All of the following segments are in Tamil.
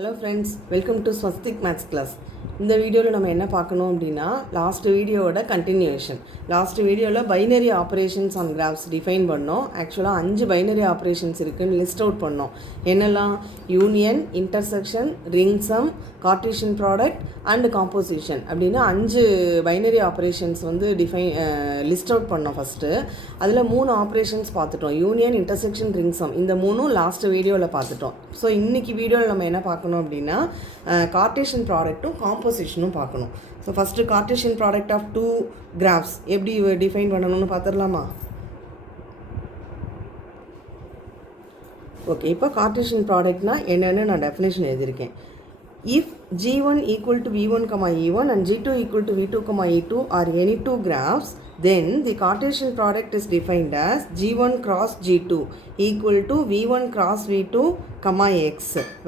Hello friends, welcome to Swastik maths class. இந்த வீடியோவில் நம்ம என்ன பார்க்கணும் அப்படின்னா, லாஸ்ட் வீடியோவோட கண்டினியூஷன். லாஸ்ட் வீடியோவில் binary operations on graphs define பண்ணோம். ஆக்சுவலாக 5 பைனரி ஆப்ரேஷன்ஸ் இருக்குதுன்னு லிஸ்ட் அவுட் பண்ணோம். என்னெல்லாம்? Union, intersection, ring sum, Cartesian product and composition அப்படின்னு 5 பைனரி ஆப்ரேஷன்ஸ் லிஸ்ட் அவுட் பண்ணோம் ஃபஸ்ட்டு. அதில் 3 ஆப்ரேஷன்ஸ் பார்த்துட்டோம். யூனியன், இன்டர்செக்ஷன், ரிங் சம், இந்த 3ம் லாஸ்ட் வீடியோவில் பார்த்துட்டோம். ஸோ இன்றைக்கி வீடியோவில் நம்ம என்ன பார்க்கணும் அப்படின்னா, கார்ட்டீசியன் ப்ராடக்ட்டும் காம்போசிஷனும் பார்க்கணும். So first Cartesian product of 2 graphs எப்படி டிஃபைன் பண்ணணும்னு பார்த்துடலாமா? ஓகே, இப்போ கார்ட்டீசியன் ப்ராடக்ட்னா என்னென்னு நான் டெஃபினேஷன் எழுதியிருக்கேன். If G1 equal to V1, E1 and G2 equal to V2, E2 are any 2 graphs, then the Cartesian product is defined as G1 cross G2 equal to V1 cross V2, X,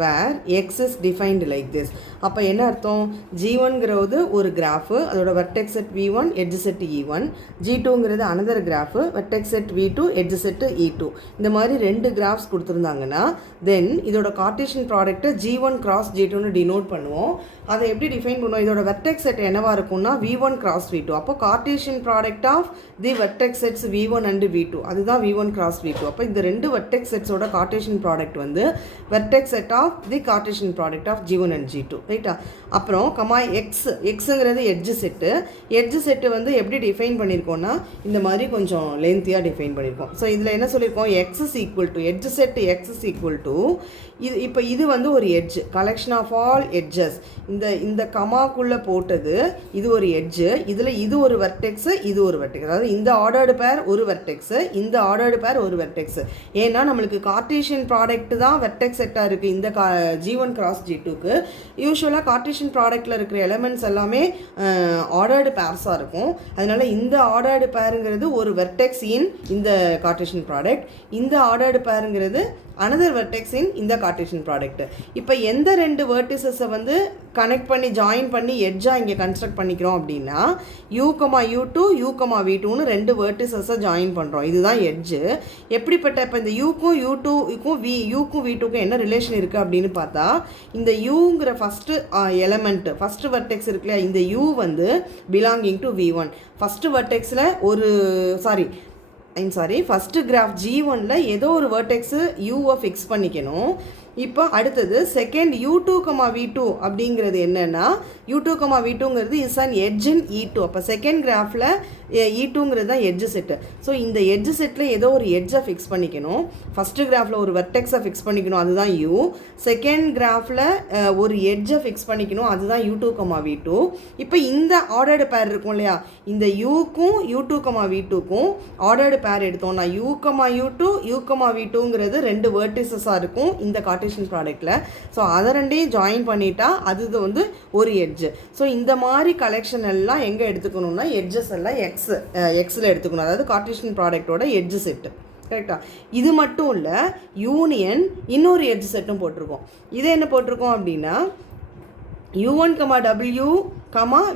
where X is defined like this. அப்போ என்ன அர்த்தம்? G1ங்கிறது ஒரு கிராஃபு, அதோட vertex set V1, edge set E1. G2ங்கிறது another graph, vertex set V2, edge set E2. இந்த மாதிரி 2 கிராஃப்ஸ் கொடுத்துருந்தாங்கன்னா தென் இதோட கார்ட்டீசியன் ப்ராடக்ட்டை G1 cross G2ன்னு டினோட் பண்ணுவோம். அதை எப்படி டிஃபைன் பண்ணுவோம்? இதோட வெர்டெக்ஸ் செட் என்னவாக இருக்கும்னா V1 cross V2. அப்போ Cartesian product of the vertex sets V1 and V2, அதுதான் V1 cross V2. அப்போ இந்த 2 வெர்டெக்ஸ் செட்ஸோட கார்ட்டீசியன் ப்ராடக்ட் வந்து vertex set of the Cartesian product of G1 and G2, ரைட்டா? அப்புறம் எக்ஸுங்கிறது எட்ஜ் செட்டு வந்து எப்படி டிஃபைன் பண்ணியிருக்கோம்னா இந்த மாதிரி கொஞ்சம் லென்த்தியாக டிஃபைன் பண்ணியிருக்கோம். ஸோ இதில் என்ன சொல்லியிருக்கோம்? X is equal to edge set X is equal to இது வந்து ஒரு edge, collection of all edges. இந்த கமாக்குள்ளே போட்டது இது ஒரு எட்ஜு, இதில் இது ஒரு வெர்டெக்ஸு, இது ஒரு வெர்டெக்ஸ். அதாவது இந்த ஆர்டர்டு பேர் ஒரு வெர்டெக்ஸு, இந்த ஆர்டர்டு பேர் ஒரு வெர்டெக்ஸு. ஏன்னா நம்மளுக்கு கார்ட்டீசியன் ப்ராடக்ட் தான் வெர்டெக்ஸ் செட்டாக இருக்குது இந்த G1 கிராஸ் G2க்கு. யூஸ்வலாக கார்ட்டீசியன் ப்ராடக்ட்டில் இருக்கிற எலமெண்ட்ஸ் எல்லாமே ஆர்டர்டு பேர்ஸாக இருக்கும். அதனால் இந்த ஆர்டர்டு பேருங்கிறது ஒரு வெர்டெக்ஸ் இன் இந்த கார்ட்டீசியன் ப்ராடக்ட், இந்த ஆர்டர்டு பேருங்கிறது அனதர் வெர்டெக்ஸ் இன் இந்த கார்ட்டீசியன் ப்ராடக்ட். இப்போ எந்த 2 வெர்டிசஸை வந்து கனெக்ட் பண்ணி ஜாயின் பண்ணி எட்ஜாக இங்கே கன்ஸ்ட்ரக்ட் பண்ணிக்கிறோம் அப்படின்னா U, V2ன்னு 2 வெர்டிசஸை ஜாயின் பண்ணுறோம். இதுதான் எட்ஜு. எப்படிப்பட்ட இப்போ இந்த யூக்கும் V2க்கும் என்ன ரிலேஷன் இருக்குது அப்படின்னு பார்த்தா, இந்த யூங்கிற ஃபஸ்ட்டு எலமெண்ட்டு, ஃபஸ்ட்டு வெர்டெக்ஸ் இருக்கு இல்லையா, இந்த U வந்து பிலாங்கிங் டு V1. ஃபஸ்ட்டு வெர்டெக்ஸில் ஃபஸ்ட்டு கிராஃப் G1ல ஏதோ ஒரு வெர்டெக்ஸு யூவை ஃபிக்ஸ் பண்ணிக்கணும். இப்போ அடுத்தது செகண்ட் U2, V2 அப்படிங்கிறது என்னென்னா, U2, V2ங்கிறது is an edge in E2. அப்போ செகண்ட் கிராஃபில் E2ங்கிறது தான் எட்ஜ் செட்டு. ஸோ இந்த எட்ஜ் செட்டில் ஏதோ ஒரு எட்ஜை ஃபிக்ஸ் பண்ணிக்கணும். ஃபஸ்ட்டு கிராஃபில் ஒரு வெர்டெக்ஸை ஃபிக்ஸ் பண்ணிக்கணும், அதுதான் U. செகண்ட் கிராஃபில் ஒரு எட்ஜை ஃபிக்ஸ் பண்ணிக்கணும், அதுதான் U2, V2. இப்போ இந்த ஆர்டர்டு பேர் இருக்கும் இல்லையா, இந்த U2, V2க்கும் ஆர்டர்டு பேர் எடுத்தோம்னா U, V2ங்கிறது 2 வெர்டிசஸாக இருக்கும் இந்த கார்ட்டீசியன் ப்ராடக்ட்டில். ஸோ அதை 2ஐயும் ஜாயின் பண்ணிட்டா அது வந்து ஒரு எட்ஜு. ஸோ இந்த மாதிரி கலெக்ஷன் எல்லாம் எங்கே எடுத்துக்கணும்னா எட்ஜஸ் எல்லாம் எக்ஸில் எடுத்துக்கணும். அதாவது கார்ட்டீசியன் ப்ராடக்டோட எட்ஜு செட்டு, கரெக்டாக? இது மட்டும் இல்லை, யூனியன் இன்னொரு எட்ஜ் செட்டும் போட்டிருக்கோம். இதை என்ன போட்டிருக்கோம் அப்படின்னா U1, W,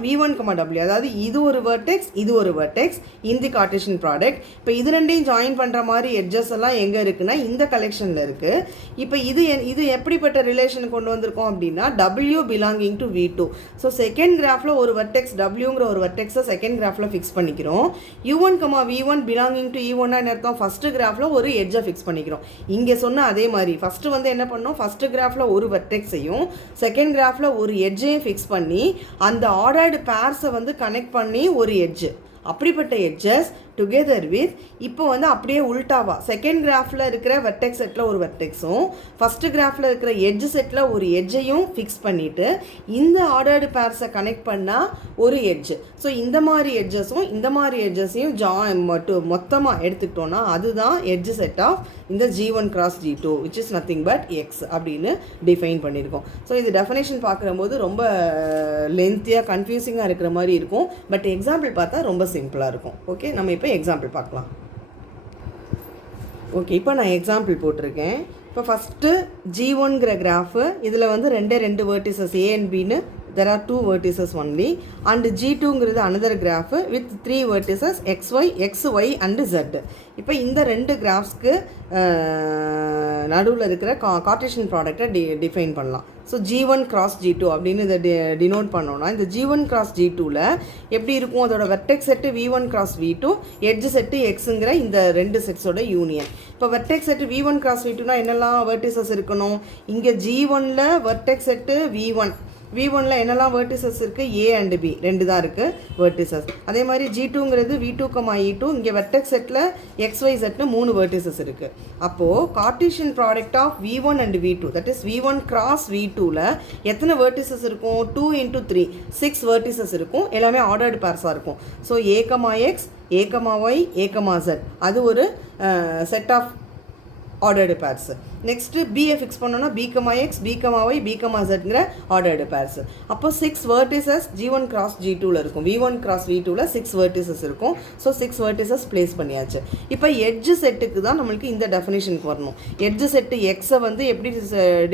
V1, W. அதாவது இது ஒரு வெர்டெக்ஸ், இது ஒரு வெர்டெக்ஸ் இன் தி கார்ட்டீசியன் ப்ராடக்ட். இப்போ இது 2ஐயும் ஜாயின் பண்ணுற மாதிரி எட்ஜஸ் எல்லாம் எங்கே இருக்குன்னா இந்த கலெக்ஷனில் இருக்குது. இப்போ இது எப்படிப்பட்ட ரிலேஷன் கொண்டு வந்திருக்கோம் அப்படின்னா W belonging to V2. So second கிராஃபில் ஒரு வெர்டெக்ஸ் Wங்கிற ஒரு வெர்டெக்ஸை செகண்ட் கிராஃபில் ஃபிக்ஸ் பண்ணிக்கிறோம். U1, V1 belonging to E1 அர்த்தம் ஃபஸ்ட்டு கிராஃபில் ஒரு எட்ஜை ஃபிக்ஸ் பண்ணிக்கிறோம். இங்கே சொன்ன அதே மாதிரி ஃபஸ்ட்டு வந்து என்ன பண்ணோம், ஃபஸ்ட்டு கிராஃபில் ஒரு வெர்டெக்ஸையும் செகண்ட் கிராஃபில் ஒரு எட்ஜையும் ஃபிக்ஸ் பண்ணி அந்த ஆர்டர்டு பேர்ஸை வந்து கனெக்ட் பண்ணி ஒரு எட்ஜு. அப்படிப்பட்ட எட்ஜஸ் டுகெதர் வித் இப்போ வந்து அப்படியே உல்டாவா செகண்ட் கிராஃபில் இருக்கிற வெர்டெக்ஸ் செட்டில் ஒரு வெர்டெக்ஸும் ஃபஸ்ட்டு கிராஃபில் இருக்கிற எட்ஜ் செட்டில் ஒரு எட்ஜையும் ஃபிக்ஸ் பண்ணிவிட்டு இந்த ஆர்டர்டு பேர்ஸை கனெக்ட் பண்ணால் ஒரு எட்ஜு. ஸோ இந்த மாதிரி எட்ஜஸும் இந்த மாதிரி எட்ஜஸையும் மொத்தமாக எடுத்துக்கிட்டோன்னா அதுதான் எட்ஜ் செட் ஆஃப் இந்த G1 cross G2 which is nothing but X அப்படின்னு டிஃபைன் பண்ணியிருக்கோம். ஸோ இது டெஃபினேஷன் பார்க்கும்போது ரொம்ப லென்த்தியாக கன்ஃபியூசிங்காக இருக்கிற மாதிரி இருக்கும். பட் எக்ஸாம்பிள் பார்த்தா ரொம்ப சிம்பிளாக இருக்கும். ஓகே, நம்ம இப்போ எக்ஸாம்பிள் பார்க்கலாம். ஓகே, இப்போ நான் எக்ஸாம்பிள் போட்டிருக்கேன். இப்போ ஃபஸ்ட்டு G1ங்கிற கிராஃபு, இதில் வந்து 2 vertices A and Bன்னு there are 2 vertices only, and G2ங்கிறது another graph with 3 vertices xy and z. இப்போ இந்த ரெண்டு கிராஃப்ஸ்க்கு நடுவில் இருக்கிற கார்ட்டீசியன் ப்ராடக்டை டிஃபைன் பண்ணலாம். ஸோ G1 கிராஸ் G2 அப்படின்னு இதை டினோட் பண்ணோன்னா இந்த G1 கிராஸ் G2வில் எப்படி இருக்கும், அதோட vertex set V1 cross V2, edge set எக்ஸுங்கிற இந்த ரெண்டு செட்ஸோட யூனியன். இப்போ வெர்டெக்ஸ் செட்டு V1 கிராஸ் V2னா என்னெல்லாம் வெர்டிசஸ் இருக்கணும், இங்கே G1ல வெர்டெக்ஸ் செட்டு V1ல என்னெல்லாம் வெர்டிசஸ் இருக்குது, A and B ரெண்டு தான் இருக்குது வெர்டிசஸ். அதே மாதிரி G2ங்கிறது V2, E2, இங்கே வெர்டெக்ஸ் செட்டில் XYZன்னு 3 வெர்டிசஸ் இருக்குது. அப்போது Cartesian product of V1 and V2, that is V1 cross V2வில் எத்தனை வெர்டிசஸ் இருக்கும், 2 into 3 6 வெர்டிசஸ் இருக்கும். எல்லாமே ஆர்டர்டு பேர்ஸாக இருக்கும். So A, X, A, Y, A, Z அது ஒரு set of ordered pairs. Next பியை ஃபிக்ஸ் பண்ணோன்னா B, X, B, Y, B, Zங்கிற ஆர்டர்டு பேர்ஸ். அப்போ 6 வெர்டிசஸ் G1 கிராஸ் G2வில் இருக்கும். V1 கிராஸ் V2வில் 6 வெர்டிசஸ் இருக்கும். ஸோ 6 வெர்டிசஸ் ப்ளேஸ் பண்ணியாச்சு. இப்போ எட்ஜ் செட்டுக்கு தான் நம்மளுக்கு இந்த டெஃபினேஷனுக்கு வரணும். எட்ஜ் செட்டு எக்ஸை வந்து எப்படி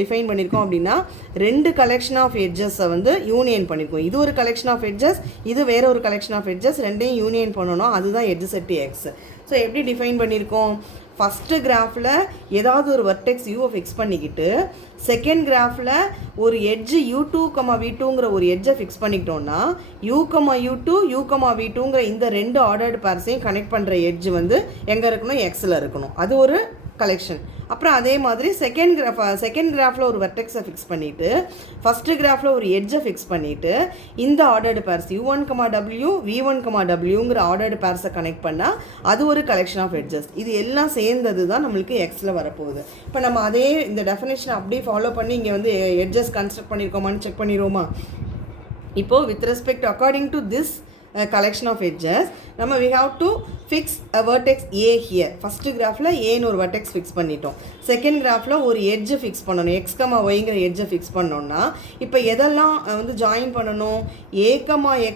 டிஃபைன் பண்ணியிருக்கோம் அப்படின்னா, 2 கலெக்ஷன் ஆஃப் எட்ஜஸை வந்து யூனியன் பண்ணியிருக்கோம். இது ஒரு கலெக்ஷன் ஆஃப் எட்ஜஸ், இது வேற ஒரு கலெக்ஷன் ஆஃப் எட்ஜஸ், ரெண்டையும் யூனியன் பண்ணணும். அதுதான் எட்ஜ் செட்டு எக்ஸ். ஸோ எப்படி டிஃபைன் பண்ணியிருக்கோம், ஃபஸ்ட்டு கிராஃபில் ஏதாவது ஒரு வெர்டெக்ஸ் யூவை ஃபிக்ஸ் பண்ணிக்கிட்டு செகண்ட் கிராஃபில் ஒரு எட்ஜு U2, V2ங்கிற ஒரு எட்ஜை ஃபிக்ஸ் பண்ணிக்கிட்டோன்னா U, U2, U, V2ங்கிற இந்த ரெண்டு ஆர்டர்டு பேர்ஸையும் கனெக்ட் பண்ணுற எட்ஜ் வந்து எங்கே இருக்கணும், எக்ஸில் இருக்கணும். அது ஒரு கலெக்ஷன். அப்புறம் அதே மாதிரி செகண்ட் கிராஃபில் ஒரு வெர்டெக்ஸை ஃபிக்ஸ் பண்ணிவிட்டு ஃபஸ்ட்டு கிராஃபில் ஒரு எட்ஜை ஃபிக்ஸ் பண்ணிவிட்டு இந்த ordered pairs U1, W, V1, Wங்கிற ஆர்டர்டு பேர்ஸை கனெக்ட் பண்ணால் அது ஒரு கலெக்ஷன் ஆஃப் எட்ஜஸ். இது எல்லாம் சேர்ந்தது தான் நம்மளுக்கு எக்ஸில் வரப்போகுது. இப்போ நம்ம அதே இந்த டெஃபினேஷனை அப்படியே ஃபாலோ பண்ணி இங்கே வந்து எட்ஜஸ் கன்ஸ்ட்ரக்ட் பண்ணியிருக்கோமான்னு செக் பண்ணிடுவோமா. இப்போது with respect according to this collection of edges நம்ம we have to fix a vertex A here. First கிராஃபில் ஏன்னு ஒரு vertex ஃபிக்ஸ் பண்ணிட்டோம். செகண்ட் கிராஃபில் ஒரு எட்ஜை ஃபிக்ஸ் பண்ணணும், X, Yங்கிற எட்ஜை ஃபிக்ஸ் பண்ணோன்னா இப்போ எதெல்லாம் வந்து ஜாயின் பண்ணணும், A,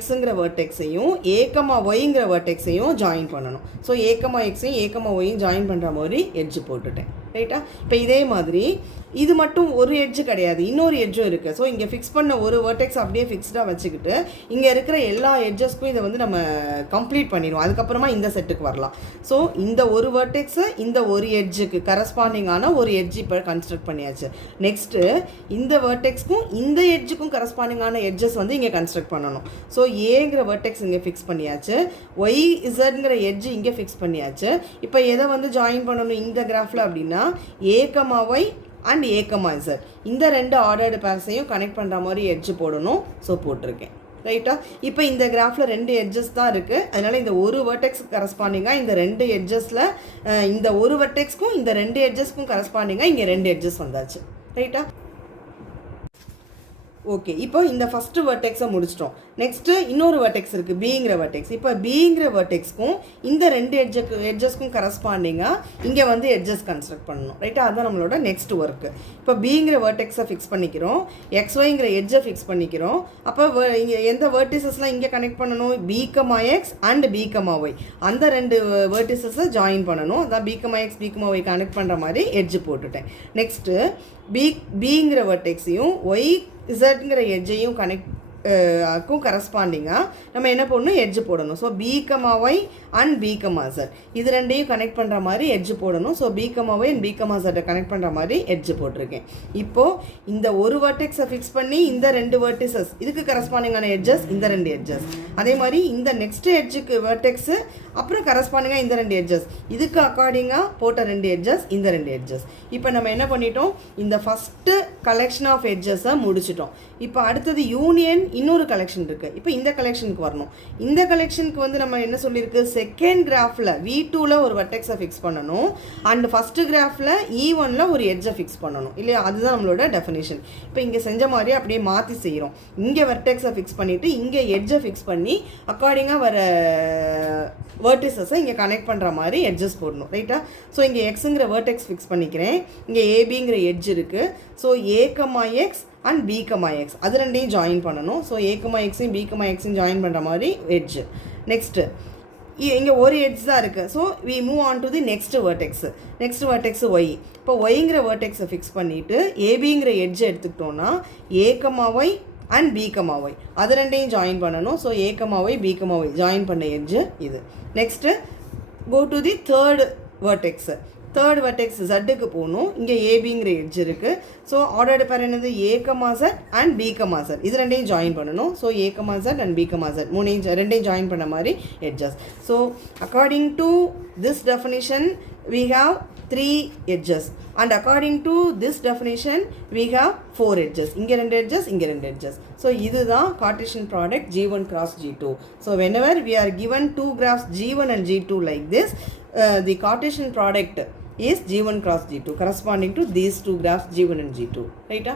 Xங்கிற வெர்டெக்ஸையும் A, Yங்கிற வெர்டெக்ஸையும் ஜாயின் பண்ணணும். ஸோ A, Xையும் A, Yயும் ஜாயின் பண்ணுற மாதிரி எட்ஜு போட்டுட்டேன். ரைட்டா. இப்போ இதே மாதிரி இது மட்டும் ஒரு எட்ஜு கிடையாது, இன்னொரு எட்ஜும் இருக்குது. ஸோ இங்கே ஃபிக்ஸ் பண்ண ஒரு வெர்டெக்ஸ் அப்படியே ஃபிக்ஸ்டாக வச்சுக்கிட்டு இங்கே இருக்கிற எல்லா எட்ஜஸ்க்கும் இதை வந்து நம்ம கம்ப்ளீட் பண்ணிடுவோம். அதுக்கப்புறமா இந்த செட்டுக்கு வரலாம். ஸோ இந்த ஒரு வெர்டெக்ஸு இந்த ஒரு எட்ஜுக்கு கரஸ்பாண்டிங்கான ஒரு எட்ஜ் இப்போ கன்ஸ்ட்ரக்ட் பண்ணியாச்சு. நெக்ஸ்ட்டு இந்த வெர்டெக்ஸ்க்கும் இந்த எட்ஜுக்கும் கரஸ்பாண்டிங்கான எட்ஜஸ் வந்து இங்கே கன்ஸ்ட்ரக்ட் பண்ணணும். ஸோ ஏங்கிற வெர்டெக்ஸ் இங்கே ஃபிக்ஸ் பண்ணியாச்சு, YZங்கிற எட்ஜு இங்கே ஃபிக்ஸ் பண்ணியாச்சு. இப்போ எதை வந்து ஜாயின் பண்ணணும் இந்த கிராஃபில் அப்படின்னா A, Y and A, Z இந்த ரெண்டு ஆர்டர்டு பேர்ஸையும் கனெக்ட் பண்ணுற மாதிரி எட்ஜு போடணும். ஸோ போட்டிருக்கேன். ரைட்டா. இப்போ இந்த கிராஃபில் 2 எட்ஜஸ் தான் இருக்குது. அதனால் இந்த ஒரு வெர்டெக்ஸ் கரஸ்பாண்டிங்காக இந்த 2 எட்ஜஸில் இந்த ஒரு வெர்டெக்ஸ்க்கும் இந்த 2 எட்ஜஸ்க்கும் கரஸ்பாண்டிங்காக இங்கே 2 எட்ஜஸ் வந்தாச்சு. ரைட்டா. ஓகே. இப்போ இந்த ஃபஸ்ட்டு வெர்டெக்ஸை முடிச்சிட்டோம். நெக்ஸ்ட்டு இன்னொரு வெர்டெக்ஸ் இருக்குது, பிங்கிற வெர்டெக்ஸ். இப்போ பிங்கிற வெர்டெக்ஸ்க்கும் இந்த 2 எட்ஜஸ்க்கும் கரஸ்பாண்டிங்காக இங்கே வந்து எட்ஜஸ் கன்ஸ்ட்ரக்ட் பண்ணணும். ரைட்டா. அதுதான் நம்மளோட நெக்ஸ்ட் ஒர்க்கு. இப்போ பிங்கிற வெர்டெக்ஸை ஃபிக்ஸ் பண்ணிக்கிறோம், XYங்கிற எட்ஜை ஃபிக்ஸ் பண்ணிக்கிறோம். அப்போ இங்கே எந்த வெர்டிசஸ்லாம் இங்கே கனெக்ட் பண்ணணும், B, X and B, Y அந்த 2 வெர்டிசஸை ஜாயின் பண்ணணும். அதான் B, X, B, Y connect பண்ணுற மாதிரி எட்ஜு போட்டுட்டேன். நெக்ஸ்ட்டு பிங்கிற வெர்டெக்ஸையும் YZங்கிற எட்ஜையும் க்கும் கரஸ்பாண்டிங்காக நம்ம என்ன போடணும், எட்ஜு போடணும். So B, Y and B, Z இது ரெண்டையும் கனெக்ட் பண்ணுற மாதிரி எட்ஜு போடணும். So B, Y and B, Z connect பண்ணுற மாதிரி எட்ஜு போட்டிருக்கேன். இப்போது இந்த ஒரு வெர்டெக்ஸை ஃபிக்ஸ் பண்ணி இந்த 2 வெர்டிசஸ் இதுக்கு கரஸ்பாண்டிங்கான எட்ஜஸ் இந்த 2 எட்ஜஸ். அதே மாதிரி இந்த நெக்ஸ்ட் எட்ஜுக்கு வெர்டெக்ஸு அப்புறம் கரஸ்பாண்டிங்காக இந்த 2 எட்ஜஸ் இதுக்கு அக்கார்டிங்காக போட்ட 2 எட்ஜஸ் இந்த 2 எட்ஜஸ். இப்போ நம்ம என்ன பண்ணிட்டோம், இந்த ஃபஸ்ட்டு கலெக்ஷன் ஆஃப் எட்ஜஸை முடிச்சிட்டோம். இப்போ அடுத்தது யூனியன் இன்னொரு கலெக்ஷன் இருக்குது. இப்போ இந்த கலெக்ஷனுக்கு வரணும். இந்த கலெக்ஷனுக்கு வந்து நம்ம என்ன சொல்லியிருக்கு, செகண்ட் கிராஃபில் V2ல் ஒரு வெர்டெக்ஸை ஃபிக்ஸ் பண்ணணும் அண்ட் ஃபஸ்ட்டு கிராஃபில் E1ல் ஒரு எட்ஜை ஃபிக்ஸ் பண்ணணும் இல்லையா. அதுதான் நம்மளோட டெஃபினேஷன். இப்போ இங்கே செஞ்ச மாதிரி அப்படியே மாற்றி செய்கிறோம். இங்கே வெர்டெக்ஸை ஃபிக்ஸ் பண்ணிவிட்டு இங்கே எட்ஜை ஃபிக்ஸ் பண்ணி அக்கார்டிங்காக வர வெர்டிசஸை இங்கே கனெக்ட் பண்ணுற மாதிரி எட்ஜஸ் போடணும். ரைட்டா. ஸோ இங்கே எக்ஸுங்கிற வெர்டெக்ஸ் ஃபிக்ஸ் பண்ணிக்கிறேன். இங்கே ஏபிங்கிற எட்ஜ் இருக்குது. So A, X and B, X அது ரெண்டையும் ஜாயின் பண்ணணும். ஸோ A, Xையும் B, Xையும் ஜாயின் பண்ணுற மாதிரி எட்ஜு. நெக்ஸ்ட்டு இங்கே ஒரு எட்ஜ் தான் இருக்குது. So we move on to the next vertex. Next vertex Y. இப்போ ஒய்ங்கிற வெர்டெக்ஸை ஃபிக்ஸ் பண்ணிவிட்டு ஏபிங்கிற எட்ஜை எடுத்துக்கிட்டோன்னா A, Y and B comma Y அது ரெண்டையும் ஜாயின் பண்ணணும். So A comma Y B comma Y join பண்ண எட்ஜு இது. Next go to the third vertex. Third vertex ஜட்டுக்கு போகணும். இங்கே ஏபிங்கிற எட்ஜ் இருக்குது. ஸோ ஆர்டர்டு பேர் என்னது A comma Z and B comma Z இது ரெண்டையும் ஜாயின் பண்ணணும். So A comma Z and B comma Z ரெண்டையும் ஜாயின் பண்ண மாதிரி edges. So according to this definition we have 3 edges and according to this definition we have 4 edges. இங்க 2 edges, இங்க 2 edges. So இதுதான் Cartesian product G1 cross G2. So whenever we are given two graphs G1 and G2 like this, the Cartesian product is G1 cross G2 corresponding to these two graphs G1 and G2. Right?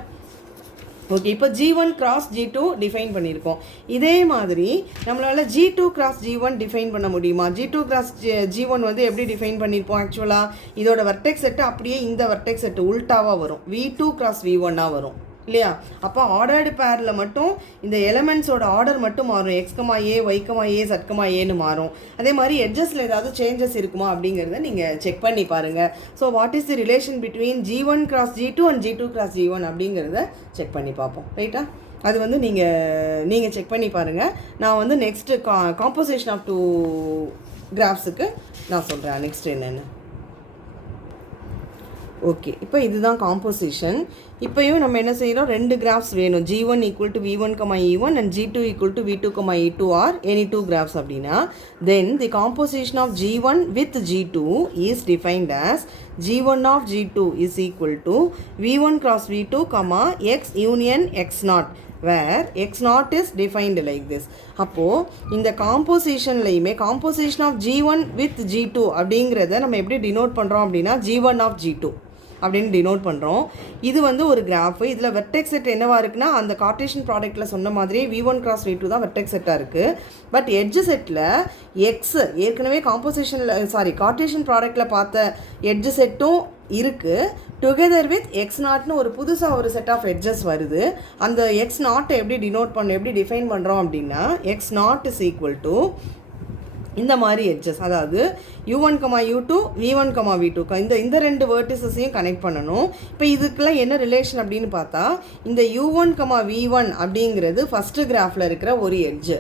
Okay, இப்போ G1 cross G2 டிஃபைன் பண்ணியிருக்கோம். இதே மாதிரி நம்மளால் G2 cross G1 டிஃபைன் பண்ண முடியுமா? G2 cross G1 வந்து எப்படி டிஃபைன் பண்ணியிருப்போம்? ஆக்சுவலாக இதோட வெர்டெக்ஸ் செட்டு அப்படியே இந்த வெர்டெக்ஸ் செட்டு உல்ட்டாவாக வரும். V2 cross V1 வரும் இல்லையா? அப்போ ஆர்டர்டு பேரில் மட்டும் இந்த எலமெண்ட்ஸோட ஆர்டர் மட்டும் மாறும். எக்ஸ் கமா ஏ, ஒய் கமா ஏ, ஜெட் கமா ஏன்னு மாறும். அதே மாதிரி எட்ஜஸில் ஏதாவது சேஞ்சஸ் இருக்குமா அப்படிங்கிறத நீங்கள் செக் பண்ணி பாருங்கள். So what is the relation between G1 cross G2 and G2 cross G1 அப்படிங்கிறத செக் பண்ணி பார்ப்போம். ரைட்டா? அது வந்து நீங்கள் செக் பண்ணி பாருங்கள். நான் வந்து நெக்ஸ்ட்டு காம்போசிஷன் ஆஃப் 2 கிராஃப்ஸுக்கு நான் சொல்கிறேன் நெக்ஸ்ட் என்னென்னு. ஓகே, இப்போ இதுதான் காம்போசிஷன். இப்போயும் நம்ம என்ன செய்கிறோம், 2 கிராஃப்ஸ் வேணும். G1 equal to V1, E1 and G2 equal to V2, E2 are any 2 graphs அப்படின்னா then the composition of G1 with G2 is defined as G1 of G2 is equal to V1 cross V2, X union X0 where X0 is defined like this. அப்போது இந்த காம்போசிஷன்லையுமே composition of G1 with G2 அப்படிங்கிறத நம்ம எப்படி டினோட் பண்ணுறோம் அப்படின்னா G1 ஆஃப் G2 அப்படின்னு டினோட் பண்ணுறோம். இது வந்து ஒரு கிராஃபு. இதில் வெர்டெக்ஸ் செட் என்னவா இருக்குன்னா அந்த கார்ட்டீசியன் ப்ராடக்ட்டில் சொன்ன மாதிரி V1 cross V2 தான் வெர்டெக்ஸ் செட்டாக இருக்குது. பட் எட்ஜ் செட்டில் எக்ஸ் ஏற்கனவே கார்ட்டீசியன் ப்ராடக்ட்டில் பார்த்த எட்ஜ் செட்டும் இருக்குது. டுகெதர் வித் X0னு ஒரு புதுசாக ஒரு செட் ஆஃப் எட்ஜஸ் வருது. அந்த X0 எப்படி டினோட் பண்ண எப்படி டிஃபைன் பண்ணுறோம் அப்படின்னா X0 இஸ் ஈக்குவல் டு இந்த மாதிரி எட்ஜஸ், அதாவது U1, U2, V1, V2 இந்த 2 வேர்டிசஸையும் கனெக்ட் பண்ணணும். இப்போ இதுக்கெல்லாம் என்ன ரிலேஷன் அப்படின்னு பார்த்தா இந்த U1, V1 அப்படிங்கிறது ஃபஸ்ட்டு கிராஃபில் இருக்கிற ஒரு எட்ஜு.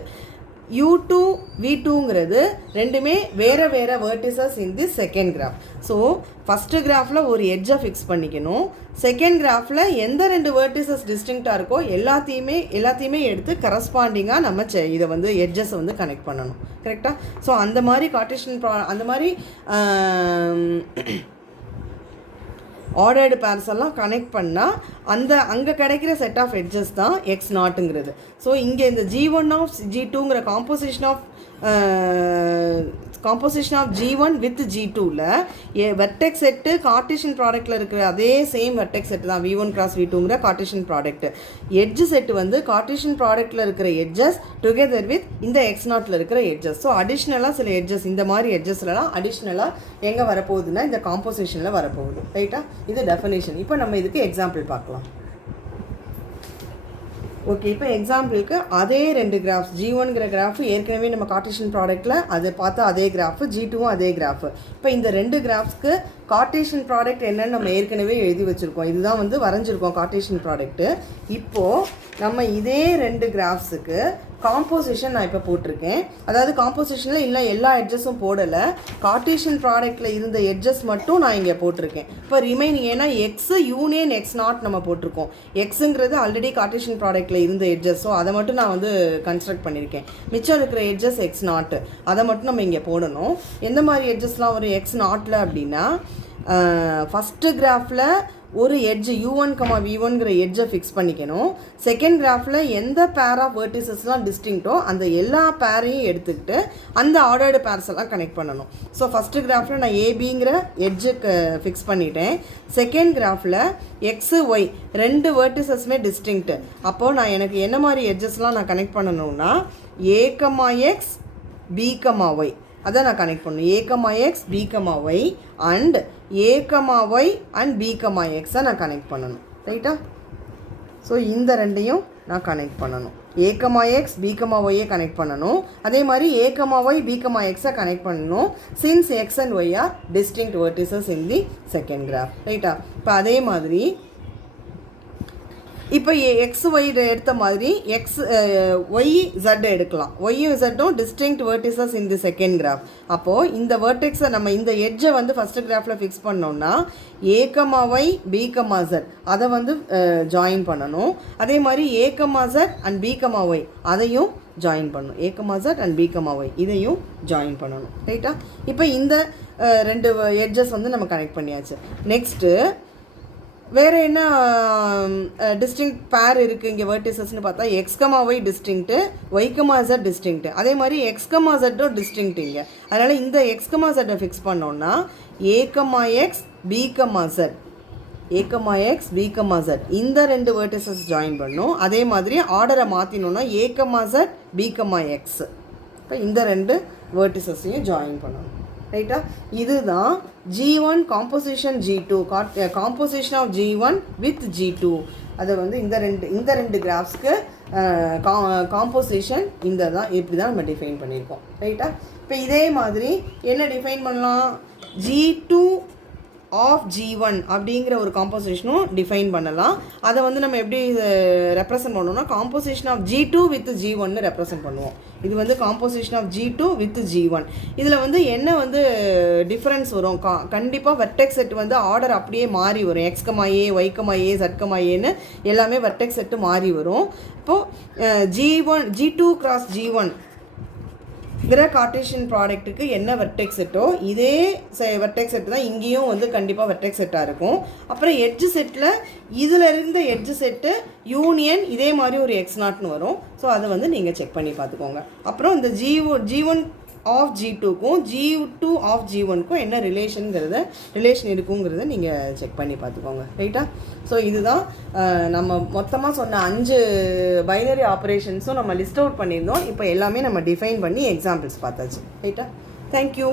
U2, V2ங்கிறது ரெண்டுமே வேறு வேறு vertices in the second graph. So first graph ஒரு எட்ஜை ஃபிக்ஸ் பண்ணிக்கணும். செகண்ட் கிராஃபில் எந்த 2 வேர்டிசஸ் டிஸ்டிங்க்டாக இருக்கோ எல்லாத்தையுமே எடுத்து கரஸ்பாண்டிங்காக நம்ம இதை வந்து எட்ஜஸை வந்து கனெக்ட் பண்ணணும். கரெக்டாக? ஸோ அந்த மாதிரி கார்ட்டீசியன் அந்த மாதிரி ஆர்டர்டு பேர்ஸ் எல்லாம் கனெக்ட் பண்ணால் அங்கே கிடைக்கிற செட் ஆஃப் எட்ஜஸ் தான் X0ங்கிறது. ஸோ இங்கே இந்த G1 ஆஃப் G2ங்கிற காம்போசிஷன் ஆஃப் G1 வித் G2ல வெர்டெக்ஸ் செட்டு கார்ட்டீசியன் ப்ராடக்ட்டில் இருக்கிற அதே சேம் வெர்டெக்ஸ் செட்டு தான் V1 cross V2ங்கிற கார்ட்டீசியன் ப்ராடக்ட். எட்ஜ் செட்டு வந்து கார்ட்டீசியன் ப்ராடக்ட்டில் இருக்கிற எட்ஜஸ் டுகெதர் வித் இந்த X0ல இருக்கிற எட்ஜஸ். ஸோ அடிஷ்னலாக சில எட்ஜஸ் இந்த மாதிரி எட்ஜஸ்லாம் அடிஷ்னலாக எங்கே வரப்போகுதுன்னா இந்த காம்போசிஷனில் வரப்போகுது. ரைட்டா? இது டெஃபினேஷன். இப்போ நம்ம இதுக்கு எக்ஸாம்பிள் பார்க்கலாம். ஓகே, இப்போ எக்ஸாம்பிளுக்கு அதே 2 கிராஃப்ஸ் G1ங்கிற கிராஃபு ஏற்கனவே நம்ம கார்ட்டீசியன் ப்ராடக்ட்டில் அதை பார்த்தா அதே கிராஃபு, G2வும் அதே கிராஃபு. இப்போ இந்த 2 கிராஃப்ஸ்க்கு கார்ட்டீசியன் ப்ராடக்ட் என்னன்னு நம்ம ஏற்கனவே எழுதி வச்சுருக்கோம். இதுதான் வந்து வரைஞ்சிருக்கோம் கார்ட்டீசியன் ப்ராடக்ட்டு. இப்போது நம்ம இதே 2 கிராஃப்ஸுக்கு காம்போசிஷன் நான் இப்போ போட்டிருக்கேன். அதாவது காம்போசிஷனில் இல்லை எல்லா எட்ஜஸும் போடலை, கார்ட்டீசியன் ப்ராடக்ட்டில் இருந்த எட்ஜஸ் மட்டும் நான் இங்கே போட்டிருக்கேன். இப்போ ரிமைனிங் ஏன்னா எக்ஸ் யூனியன் X0 நம்ம போட்டிருக்கோம். எக்ஸுங்கிறது ஆல்ரெடி கார்ட்டீசியன் ப்ராடக்ட்டில் இருந்த எட்ஜஸ். ஸோ அதை மட்டும் நான் வந்து கன்ஸ்ட்ரக்ட் பண்ணியிருக்கேன். மிச்சம் இருக்கிற எட்ஜஸ் X0 அதை மட்டும் நம்ம இங்கே போடணும். எந்த மாதிரி எட்ஜஸ்லாம் ஒரு X0ல அப்படின்னா ஃபஸ்ட்டு கிராஃபில் ஒரு எட்ஜ் U1, V1ங்கிற எட்ஜை ஃபிக்ஸ் பண்ணிக்கணும். செகண்ட் கிராஃபில் எந்த பேர் ஆஃப் வேர்டிசஸ்லாம் டிஸ்டிங்க்டோ அந்த எல்லா பேரையும் எடுத்துக்கிட்டு அந்த ஆர்டர்டு பேர்ஸ் எல்லாம் கனெக்ட் பண்ணணும். ஸோ ஃபஸ்ட்டு கிராஃபில் நான் ஏபிங்கிற எட்ஜுக்கு ஃபிக்ஸ் பண்ணிட்டேன். செகண்ட் கிராஃபில் எக்ஸு ஒய் 2 வேர்டிசஸுமே டிஸ்டிங்க்ட்டு. அப்போது நான் எனக்கு என்ன மாதிரி எட்ஜஸ்லாம் நான் கனெக்ட் பண்ணணும்னா A, X, B, Y அதான் நான் கனெக்ட் பண்ணணும். A, X, B, Y and A, Y and B, X நான் கனெக்ட் பண்ணணும். ரைட்டா? ஸோ இந்த ரெண்டையும் நான் கனெக்ட் பண்ணணும். A, X, B, Y connect பண்ணணும். அதே மாதிரி A, Y, B, Xஐ கனெக்ட் பண்ணணும். Since X and Y are distinct vertices in the second graph. ரைட்டா? இப்போ அதே மாதிரி இப்போ எக்ஸ் ஒய் எடுத்த மாதிரி ஒய் ஜட் எடுக்கலாம். ஒய்யும் ஜட்டும் distinct vertices in the second graph. அப்போது இந்த வெர்டெக்ஸை நம்ம இந்த எட்ஜை வந்து ஃபஸ்ட்டு கிராஃபில் ஃபிக்ஸ் பண்ணோம்னா A, Y, B, Z அதை வந்து ஜாயின் பண்ணணும். அதே மாதிரி A, Z and B, Y அதையும் ஜாயின் பண்ணணும். A, Z and B, Y இதையும் ஜாயின் பண்ணணும். ரைட்டா? இப்போ இந்த ரெண்டு எட்ஜஸ் வந்து நம்ம கனெக்ட் பண்ணியாச்சு. நெக்ஸ்ட்டு வேறு என்ன டிஸ்டிங்க்ட் பேர் இருக்குது இங்கே வெர்டிசஸ்ன்னு பார்த்தா X, Y டிஸ்டிங்க்ட்டு, Y, Z டிஸ்டிங்க்ட்டு. அதே மாதிரி X, Zடும் டிஸ்டிங்க்ட் இங்கே. அதனால் இந்த X, Zட்டை ஃபிக்ஸ் பண்ணோன்னா A, X, B, Z A, X, B, Z இந்த ரெண்டு வெர்டிசஸ் ஜாயின் பண்ணணும். அதே மாதிரி ஆர்டரை மாற்றினோன்னா A, Z, B, X இப்போ இந்த ரெண்டு வெர்டிசஸையும் ஜாயின் பண்ணணும். ரைட்டா? இதுதான் G1 composition G2 composition of G1 with G2. அதை வந்து இந்த ரெண்டு கிராஃப்ஸ்க்கு காம்போசிஷன் இப்படி தான் நம்ம டிஃபைன் பண்ணியிருக்கோம். ரைட்டா? இப்போ இதே மாதிரி என்ன டிஃபைன் பண்ணலாம்? G2 ஆஃப் G1 அப்படிங்கிற ஒரு காம்போசிஷனும் டிஃபைன் பண்ணலாம். அதை வந்து நம்ம எப்படி ரெப்ரசன்ட் பண்ணோம்னா composition of G2 with G1 represent பண்ணுவோம். இது வந்து composition of G2 with G1. இதில் வந்து என்ன வந்து டிஃப்ரென்ஸ் வரும்? கண்டிப்பாக வெர்டெக்ஸ் செட் வந்து ஆர்டர் அப்படியே மாறி வரும். X, A, Y, A, Z, Aன்னு எல்லாமே வெர்டெக்ஸ் செட்டு மாறி வரும். இப்போது G2 கிராஸ் G1 இதில் கார்ட்டீசியன் ப்ராடக்ட்டுக்கு என்ன வெர்டெக்ஸ் செட்டோ இதே வெர்டெக்ஸ் செட்டு தான் இங்கேயும் வந்து கண்டிப்பாக வெர்டெக்ஸ் செட்டாக இருக்கும். அப்புறம் எட்ஜ் செட்டில் இதில் இருந்த எட்ஜ் செட்டு யூனியன் இதே மாதிரி ஒரு X0ன்னு வரும். ஸோ அதை வந்து நீங்கள் செக் பண்ணி பார்த்துக்கோங்க. அப்புறம் இந்த G1 ஆஃப் G2க்கும் G2 ஆஃப் G1க்கும் என்ன ரிலேஷன் இருக்குங்கிறத நீங்கள் செக் பண்ணி பார்த்துக்கோங்க. ரைட்டா? ஸோ இதுதான் நம்ம மொத்தமாக சொன்ன 5 பைனரி ஆப்ரேஷன்ஸும் நம்ம லிஸ்ட் அவுட் பண்ணியிருந்தோம். இப்போ எல்லாமே நம்ம டிஃபைன் பண்ணி எக்ஸாம்பிள்ஸ் பார்த்தாச்சு. ரைட்டா? தேங்க்யூ.